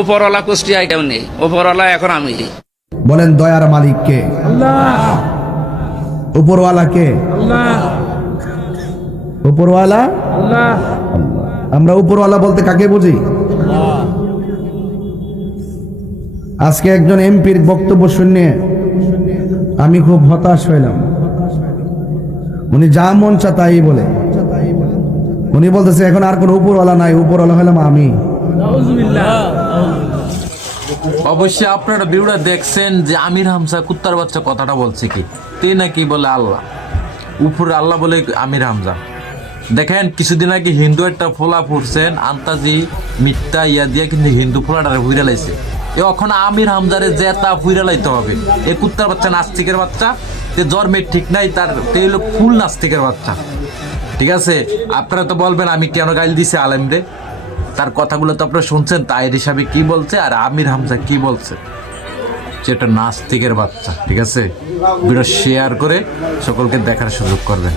উপরওয়ালা কুষ্টিয়ায় কেউ নেই, উপরওয়ালা এখন আমি। বলেন দয়ার মালিক কে? আল্লাহ। উপরওয়ালা কে? আল্লাহ। উপরওয়ালা আল্লাহ। আমরা উপরওয়ালা বলতে কাকে বুঝি? আজকে একজন এমপির বক্তব্য শুনে আমি খুব হতাশ হইলাম। উনি যা মন চা তাই বলে। উনি বলতেছে এখন আর কোনো উপরওয়ালা নাই, উপরওয়ালা হলাম আমি। অবশ্যই আপনারা ভিডিওটা দেখছেন যে আমির হামজা কুত্তার বাচ্চা কথাটা বলছে কি তে নাকি বলে আল্লাহ, উপরে আল্লাহ বলে আমির হামজা। দেখেন কিছুদিন আগে হিন্দু একটা ফোলা ফুটছেন আন্তাজি মিথ্যা ইয়া দিয়ে, কিন্তু হিন্দু ফোলাটারে ভুইরা লাইছে। এখন আমির হামজারে যে তা ভুইরা লাইতে হবে। এই কুত্তার বাচ্চা নাস্তিকের বাচ্চা, তে জন্মের ঠিক নাই তার, তে হলো ফুল নাস্তিকের বাচ্চা। ঠিক আছে, আপনারা তো বলবেন আমি কেন গাইল দিছি আলেমরে, তার কথাগুলো তো আপনারা শুনছেন তাইর হিসাবে কি বলছে আর আমির হামজা কি বলছে, যেটা নাস্তিকের বাচ্চা। ঠিক আছে, ভিডিও শেয়ার করে সকলকে দেখার সুযোগ করবেন।